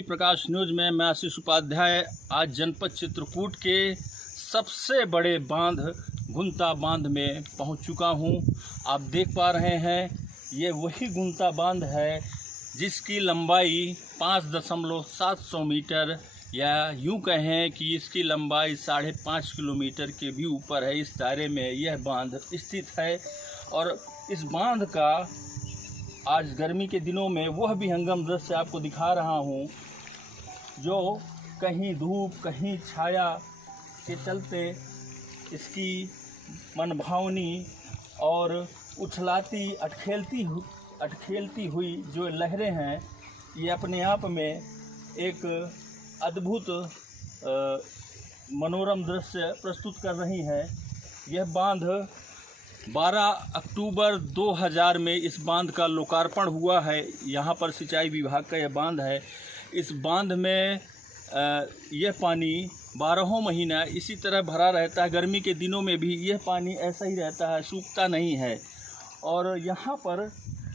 Daily प्रकाश news में मैं आशीष उपाध्याय आज जनपद चित्रकूट के सबसे बड़े बांध गुंता बांध में पहुंच चुका हूं। आप देख पा रहे हैं ये वही गुंता बांध है जिसकी लंबाई 5.700 मीटर या यूं कहें कि इसकी लंबाई 5.5 किलोमीटर के भी ऊपर है। इस दायरे में यह बांध स्थित है और इस बांध का आज गर्मी के दिनों में वह भी हंगम दृश्य आपको दिखा रहा हूं, जो कहीं धूप कहीं छाया के चलते इसकी मनभावनी और उछलाती अटखेलती हुई जो लहरें हैं, ये अपने आप में एक अद्भुत मनोरम दृश्य प्रस्तुत कर रही हैं। यह बांध 12 अक्टूबर 2000 में इस बांध का लोकार्पण हुआ है। यहाँ पर सिंचाई विभाग का यह बांध है। इस बांध में यह पानी 12 महीना इसी तरह भरा रहता है। गर्मी के दिनों में भी यह पानी ऐसा ही रहता है, सूखता नहीं है। और यहाँ पर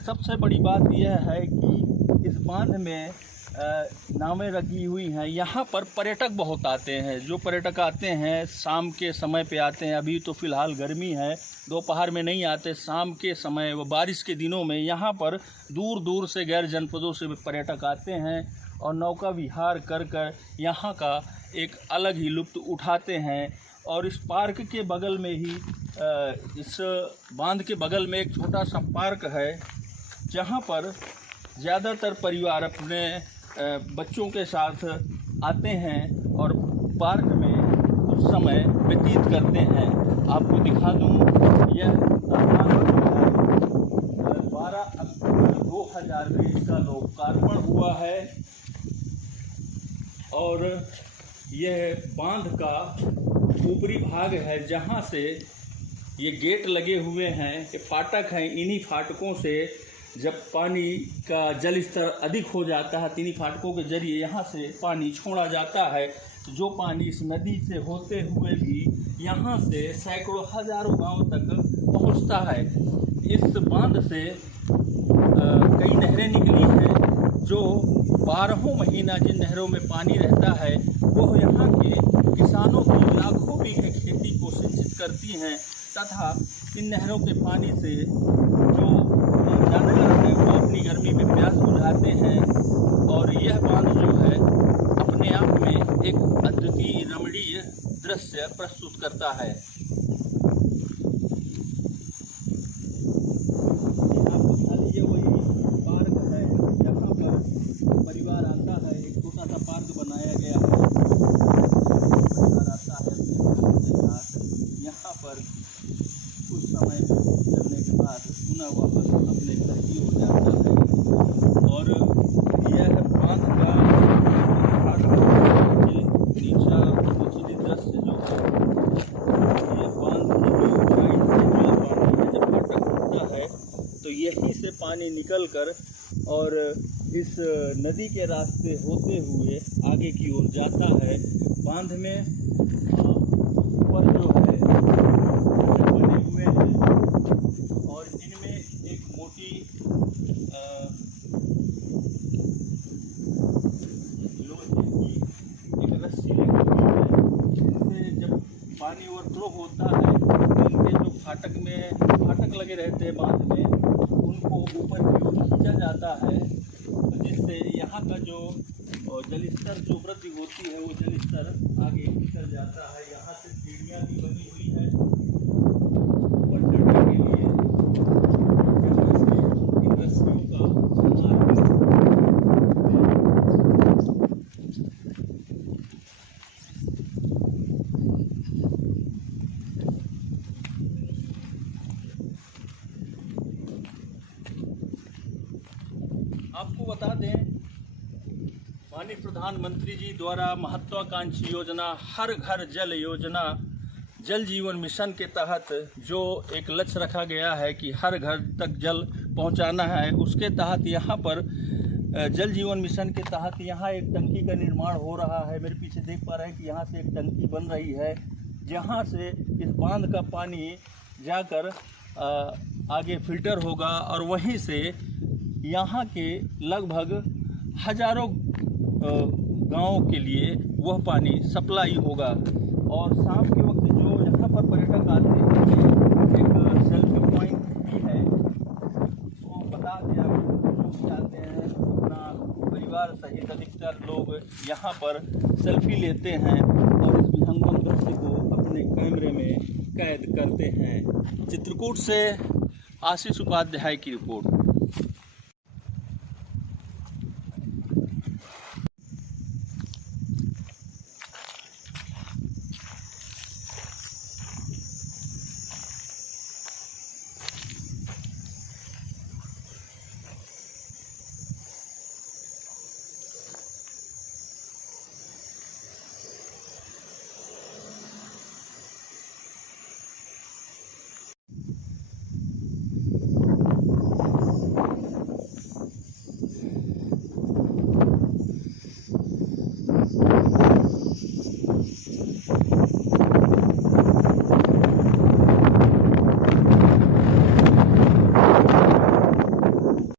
सबसे बड़ी बात यह है कि इस बांध में नावें लगी हुई हैं। यहाँ पर पर्यटक बहुत आते हैं। जो पर्यटक आते हैं शाम के समय पे आते हैं। अभी तो फ़िलहाल गर्मी है, दोपहर में नहीं आते, शाम के समय व बारिश के दिनों में यहाँ पर दूर दूर से गैर जनपदों से पर्यटक आते हैं और नौका विहार कर यहाँ का एक अलग ही लुत्फ़ उठाते हैं। और इस पार्क के बगल में ही इस बांध के बगल में एक छोटा सा पार्क है, जहाँ पर ज़्यादातर परिवार अपने बच्चों के साथ आते हैं और पार्क में कुछ समय व्यतीत करते हैं। आपको दिखा दूं, यह 12 अक्टूबर 2000 में इसका लोकार्पण हुआ है और यह बांध का ऊपरी भाग है, जहां से ये गेट लगे हुए हैं, ये फाटक हैं। इन्हीं फाटकों से जब पानी का जल स्तर अधिक हो जाता है, इन्हीं फाटकों के जरिए यहाँ से पानी छोड़ा जाता है, जो पानी इस नदी से होते हुए भी यहाँ से सैकड़ों हजारों गांव तक पहुँचता है। इस बांध से कई नहरें निकली हैं, जो 12 महीना जिन नहरों में पानी रहता है वो यहाँ के किसानों की लाखों बीघे खेती को सिंचित करती हैं तथा इन नहरों के पानी से जो जानवर हैं वो अपनी गर्मी में प्यास बुझाते हैं। और यह बांध जो है अपने आप में एक अद्वितीय रमणीय दृश्य प्रस्तुत करता है। ये वही पार्क है जहाँ पर परिवार आता है। एक छोटा सा पार्क बनाया गया है, परिवार आता है अपने बच्चों के साथ। यहाँ पर कुछ समय करने के बाद पुनः वापस अपने घर की ओर जाता है। और यह बांध का निचली दृश्य जो है, ये बांध की जो ऊंचाई से जो पानी है जब फाटक होता है तो यहीं से पानी निकल कर और इस नदी के रास्ते होते हुए आगे की ओर जाता है। बांध में ऊपर जो है बने हुए हैं और इनमें एक मोटी लोहे की एक रस्सी लगी हुई है, जिससे जब पानी ओवरफ्लो होता है तो इनके जो फाटक लगे रहते हैं बांध में, उनको ऊपर की ओर खींचा जाता है, जिससे यहाँ का जो जलस्तर जो वृद्धि होती है वो जलस्तर आगे निकल जाता है। यहाँ से सीढ़ियाँ भी बनी हुई है ऊपर चढ़ने के लिए, जहाँ से इन रस्सियों का आपको बता दें, माननीय प्रधानमंत्री जी द्वारा महत्वाकांक्षी योजना हर घर जल योजना, जल जीवन मिशन के तहत जो एक लक्ष्य रखा गया है कि हर घर तक जल पहुंचाना है, उसके तहत यहाँ पर जल जीवन मिशन के तहत यहाँ एक टंकी का निर्माण हो रहा है। मेरे पीछे देख पा रहे हैं कि यहाँ से एक टंकी बन रही है, जहाँ से इस बांध का पानी जाकर आगे फिल्टर होगा और वहीं से यहाँ के लगभग हजारों गांव के लिए वह पानी सप्लाई होगा। और शाम के वक्त जो यहाँ पर पर्यटक आते हैं, एक सेल्फी पॉइंट भी है, तो बता दिया जाते हैं, अपना परिवार सहित अधिकतर लोग यहाँ पर सेल्फी लेते हैं और इस विहंगम दृश्य को अपने कैमरे में कैद करते हैं। चित्रकूट से आशीष उपाध्याय की रिपोर्ट।